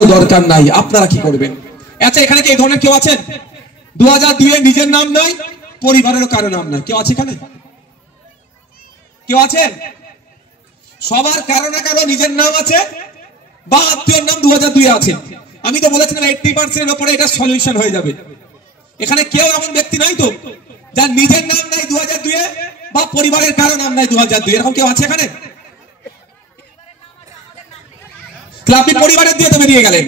দরকার নাই। আপনারা কি করবেন? আচ্ছা, এখানে কি এই ধরনের কেউ আছেন 2002 এ নিজের নাম নাই, পরিবারেরও কারো নাম নাই? কেউ আছে এখানে? কেউ আছেন? সবার কারো না কারো নিজের নাম আছে বা আত্মীয়র নাম 2002 এ আছে। আমি তো বলেছিলাম 80% এর উপরে এটা সলিউশন হয়ে যাবে। এখানে কেউ এমন ব্যক্তি নাই তো যার নিজের নাম নাই 2002 এ বা পরিবারের কারো নাম নাই 2002 এরকম কেউ আছে এখানে? আপনি পরিবারের দিয়ে তো বেরিয়ে গেলেন।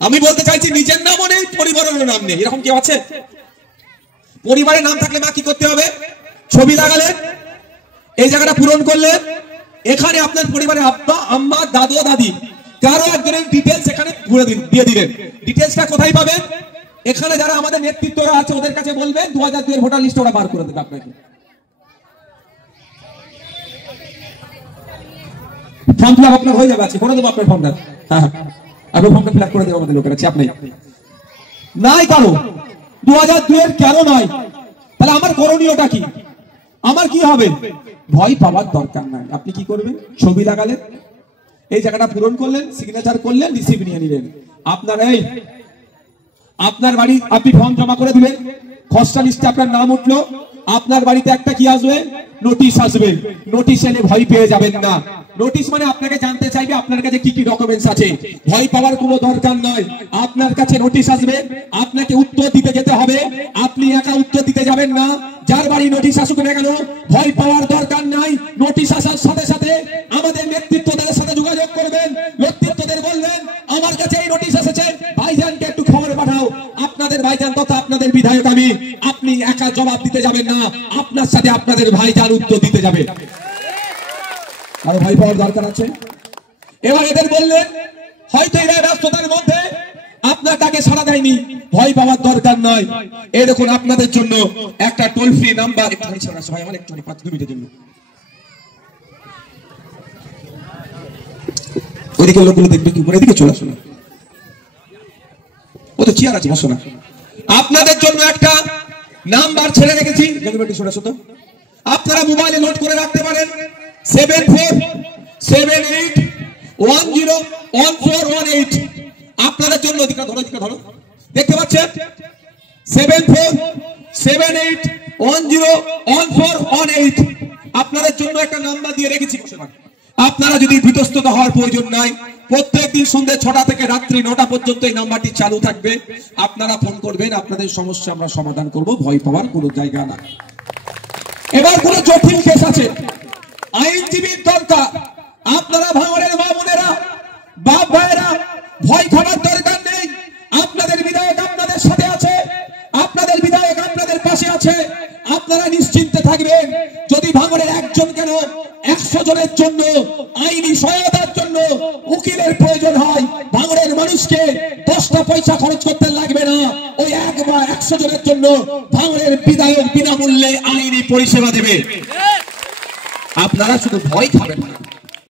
আমি বলতে চাইছি নিজের নামও নেই, পরিবারের নাম নেই, এরকম কেউ আছে? পরিবারের নাম থাকলে মা কি করতে হবে? ছবি লাগালেন, এই জায়গাটা পূরণ করলেন, এখানে আপনার পরিবারের আব্বা আম্মা দাদু দাদি কারো একজনের ডিটেলস এখানে দিয়ে দিলেন। ডিটেলসটা কোথায় পাবেন? এখানে যারা আমাদের নেতৃত্বরা আছে ওদের কাছে বলবেন 2002 এর ভোটার লিস্ট ওরা বার করে দেবে আপনাকে। ফর্ম ফিল আপ আপনার হয়ে যাবে, আছে করে দেবো আপনার ফর্মটা। হ্যাঁ, আপনার ফর্মটা ফিল আপ করে দেবো আমাদের লোকের, আছে আপনি নাই কারো 2002 এর কেন নাই? তাহলে আমার করণীয়টা কি? আমার কি হবে? ভয় পাওয়ার দরকার নাই। আপনি কি করবেন? ছবি লাগালেন, এই জায়গাটা পূরণ করলেন, সিগনেচার করলেন, রিসিভ নিয়ে নিলেন। আপনার এই আপনার বাড়ি আপনি ফর্ম জমা করে দিলেন, খসড়া লিস্টে আপনার নাম উঠলো, আপনার বাড়িতে একটা কি আসবে? নোটিশ আসবে। নোটিশ এলে ভয় পেয়ে যাবেন না। নোটিশ মানে আপনাকে জানতে চাইবে আপনার কাছে কি কি ডকুমেন্টস আছে। ভয় পাওয়ার কোনো দরকার নয়। আপনার কাছে নোটিশ আসবে, আপনাকে উত্তর দিতে যেতে হবে। আপনি একা উত্তর দিতে যাবেন না, যার বাড়ি নোটিশ আসুক না কেন ভয় পাওয়ার দরকার নাই। নোটিশ আসার সাথে সাথে আমাদের নেতৃত্বদের সাথে যোগাযোগ করবেন, নেতৃত্বদের বলবেন আমার কাছে এই নোটিশ এসেছে, ভাইজানকে একটু খবর পাঠাও। আপনাদের ভাইজান তথা আপনাদের বিধায়ক আমি, আপনি একা জবাব দিতে যাবেন না, আপনার সাথে আপনাদের ভাইজান উত্তর দিতে যাবে। আর ভয় পাওয়ার দরকার আছে? এবার এদের বললেন হয়তো এরা ব্যস্ততার মধ্যে আপনার ডাকে সাড়া দেয়নি, ভয় পাওয়ার দরকার নয়। এই দেখুন আপনাদের জন্য একটা টোল ফ্রি নাম্বার। আমার একটু 5 মিনিটের জন্য ওইদিকে লোকগুলো দেখবে কি করে, এদিকে চলে আসো না, ও তো চেয়ার আছে, বসো না। আপনাদের জন্য একটা নাম্বার ছেড়ে রেখেছি, আপনারা মোবাইলে নোট করে রাখতে পারেন 7478101418। আপনাদের জন্য ধরো দেখতে পাচ্ছেন 7478101418। আপনাদের জন্য একটা নাম্বার দিয়ে রেখেছি। আপনারা যদি বিতস্ততা হওয়ার প্রয়োজন নাই, প্রত্যেকদিন সন্ধ্যে 6টা থেকে রাত্রি 9টা পর্যন্ত এই নাম্বারটি চালু থাকবে। আপনারা ফোন করবেন, আপনাদের সমস্যা আমরা সমাধান করব। ভয় পাওয়ার কোনো জায়গা না। এবার কোন জটিল কেস আছে, আইনজীবীর দরকার। আপনারা ভাঙড়ের মা বোনেরা বাপ ভাইয়েরা ভয় খাবার দরকার নেই। আপনাদের বিধায়ক আপনাদের সাথে আছে, আপনাদের বিধায়ক আপনাদের পাশে আছে। আপনারা নিশ্চিন্তে থাকবেন। যদি ভাঙড়ের একজন কেন 100 জনের জন্য আইনি সহায়তার জন্য উকিলের প্রয়োজন হয়, ভাঙড়ের মানুষকে 10টা পয়সা খরচ করতে লাগবে না। ওই 100 জনের জন্য ভাঙড়ের বিধায়ক বিনামূল্যে আইনি পরিষেবা দেবে। আপনারা শুধু ভয় খাবেন না।